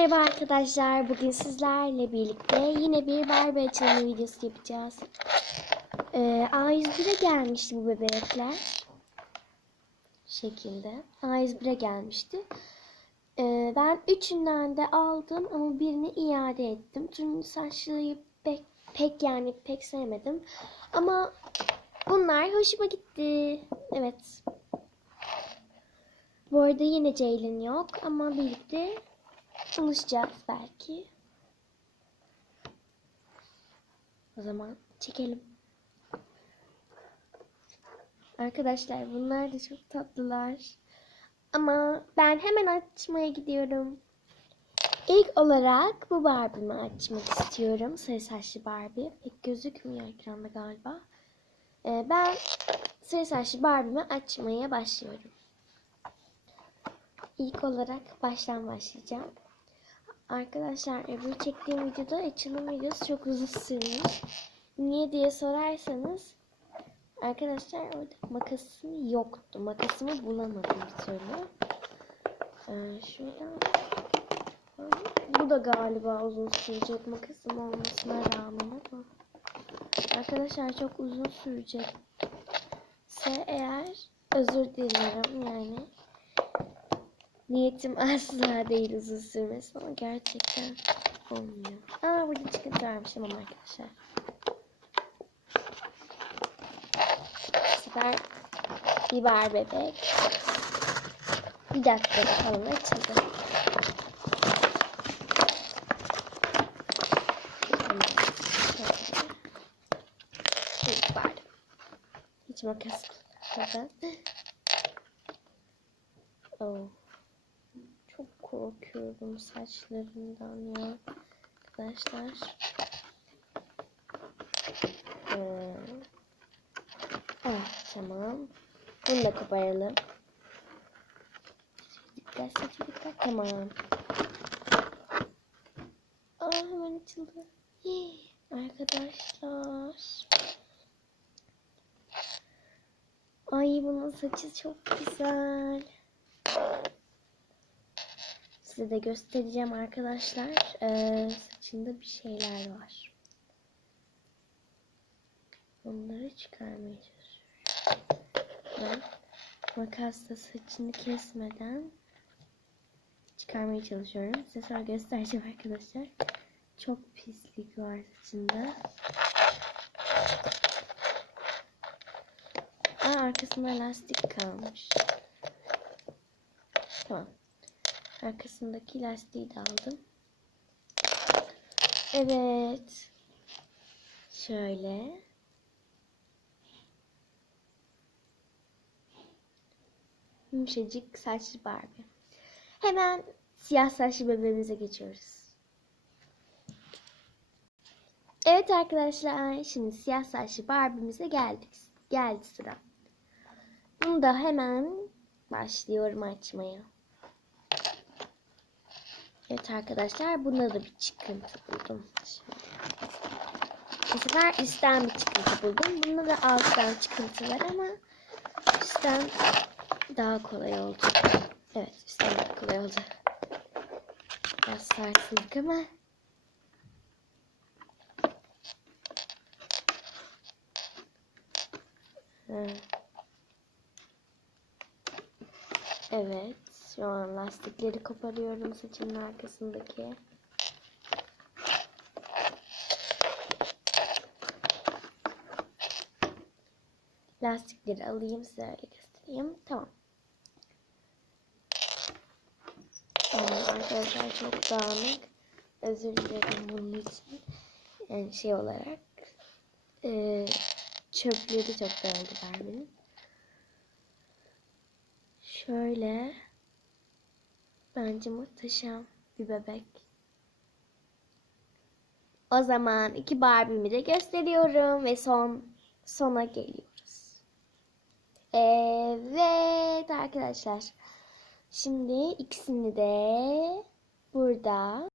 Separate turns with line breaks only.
Merhaba arkadaşlar. Bugün sizlerle birlikte yine bir Barbie açılımı videosu yapacağız. Ee, A101'e gelmişti bu bebekler. Şekilde. A101'e gelmişti. Ee, ben üçünden de aldım ama birini iade ettim. Turuncu saçlıyı pek, pek yani pek sevmedim. Ama bunlar hoşuma gitti. Evet. Bu arada yine Ceylin yok ama birlikte Buluşacağız belki. O zaman çekelim. Arkadaşlar bunlar da çok tatlılar. Ama ben hemen açmaya gidiyorum. İlk olarak bu Barbie'mi açmak istiyorum. Sarı saçlı Barbie. Pek gözükmüyor ekranda galiba. Ee, ben sarı saçlı Barbie'mi açmaya başlıyorum. İlk olarak baştan başlayacağım. Arkadaşlar öbür çektiğim videoda açılım videosu çok uzun sürmüş. Niye diye sorarsanız arkadaşlar orada makasım yoktu. Makasımı bulamadım bir türlü. Ee, şuradan bu da galiba uzun sürecek makasım olmasına rağmen ama arkadaşlar çok uzun sürecek. Se eğer özür dilerim yani. Niyetim asla değil uzun sürmesi ama gerçekten olmuyor. Aa burada çıkıntı varmış tamam arkadaşlar. Bu sefer biber bebek. Bir dakika bakalım açıldı. Hiç makas tutmadan. Oh. Korkuyorum saçlarından ya arkadaşlar. Ee, evet tamam. Bunu da koparalım. Dikkat saçı dikkat tamam. Aa hemen açıldı. Hii, arkadaşlar. Ay bunun saçı çok güzel. Size de göstereceğim arkadaşlar. Ee, saçında bir şeyler var. Onları çıkarmaya çalışıyorum. Ben makasla saçını kesmeden çıkarmaya çalışıyorum. Size sonra göstereceğim arkadaşlar. Çok pislik var saçında. Aa, arkasında lastik kalmış. Tamam. Arkasındaki lastiği de aldım. Evet. Şöyle. Yumuşacık saçlı Barbie. Hemen siyah saçlı bebeğimize geçiyoruz. Evet arkadaşlar, şimdi siyah saçlı Barbie'mize geldik. Geldi sıra. Bunu da hemen başlıyorum açmaya. Evet arkadaşlar bunda da bir çıkıntı buldum. Şimdi. Bu sefer üstten bir çıkıntı buldum. Bunda da alttan çıkıntı var ama üstten daha kolay oldu. Evet üstten daha kolay oldu. Biraz sarsıldık ama Evet. Şu lastikleri koparıyorum saçımın arkasındaki. Lastikleri alayım size öyle göstereyim. Tamam. Tamam arkadaşlar çok dağınık. Özür dilerim bunun için. Yani şey olarak e, çöpleri çok dağıldı benim. Şöyle bence muhteşem bir bebek. O zaman iki Barbie'mi de gösteriyorum ve son sona geliyoruz. Evet arkadaşlar. Şimdi ikisini de burada